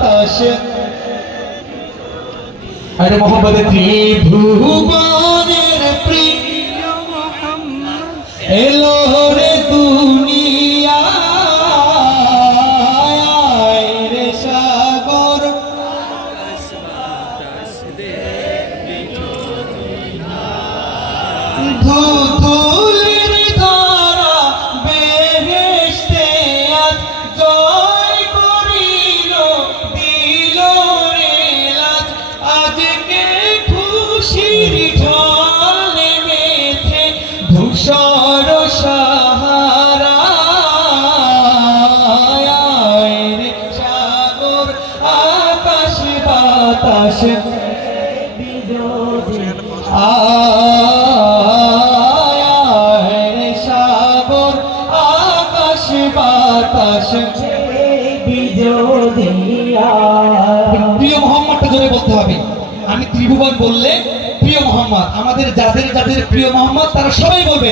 বাতাস আরে মোহাম্মদ ত্রিভুবনের প্রিয় মোহাম্মদ এলো রে দুনিয়ায় রে সাগর ধুধুলের ধারা বেহেশতে আজ জয় করিল দিল রে লাজ আজকে খুশির ঢল নেমেছে ধূসর সাহারায় রে সাগর আকাশ বাতাস প্রিয় মোহাম্মদটা জোরে বলতে হবে। আমি ত্রিভুবন বললে প্রিয় মোহাম্মদ, আমাদের যাদের যাদের প্রিয় মোহাম্মদ তারা সবাই বলবে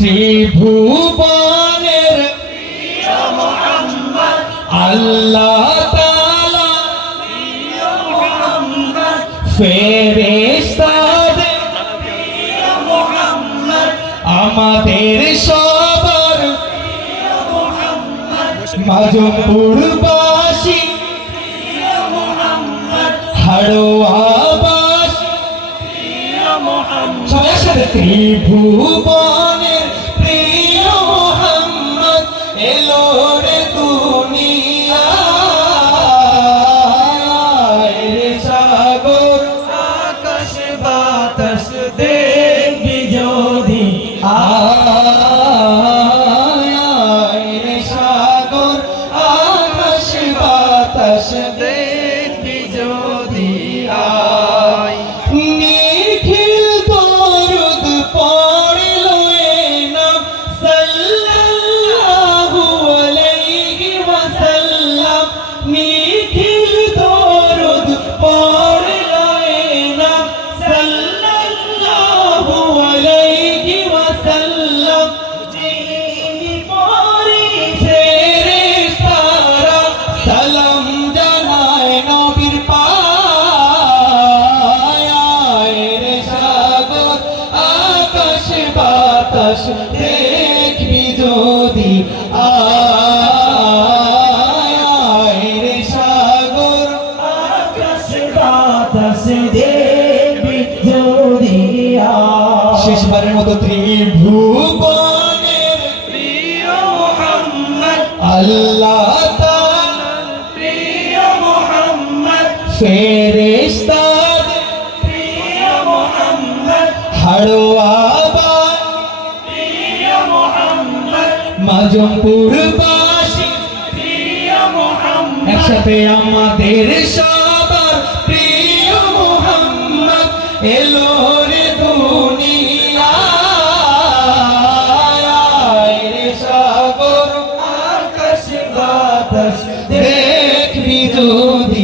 ত্রিভুবনের প্রিয় মোহাম্মদ আল্লাহ তাআলা প্রিয় মোহাম্মদ ফেরেশতাদের প্রিয় মোহাম্মদ আমাদের সবার প্রিয় মোহাম্মদ মাজপুরবাসী প্রিয় মোহাম্মদ হাড়োয়াবাসী প্রিয় মোহাম্মদ সবাই সাথে ত্রিভুবনের প্রিয় মোহাম্মদ এলো রে দুনিয়ায় রে সাগর আকাশ বাতাস দেখবি যদি আয় রে সাগর আকাশ বাতাস দেখবি যদি আয় নিখিল দরুদ পড়িল এ নাম সাল্লাল্লাহু আলাইহি ওয়াসাল্লাম নিখিল দরুদ পড়িল এ নাম সাল্লাল্লাহু আলাইহি ওয়াসাল্লাম যিনি পড়ি ফেরেশতারা সালাম জানায় নবীর পায় রে সাগর আকাশ বাতাস দেখবি যদি আয় রে সাগর আকাশ বাতাস দেখবি যদি শেষবারের মতো ত্রিভুবনের প্রিয় মোহাম্মদ আল্লাহ তাআলার প্রিয় মোহাম্মদ ফেরেশতাদের প্রিয় মোহাম্মদ হাড়োয়াবাসী প্রিয় মোহাম্মদ মাজমপুরবাসী প্রিয় মোহাম্মদ একসাথে আমাদের সবার প্রিয় মোহাম্মদ এলো রে দুনিয়ায় রে সাগর আকাশ বাতাস দেখবি যদি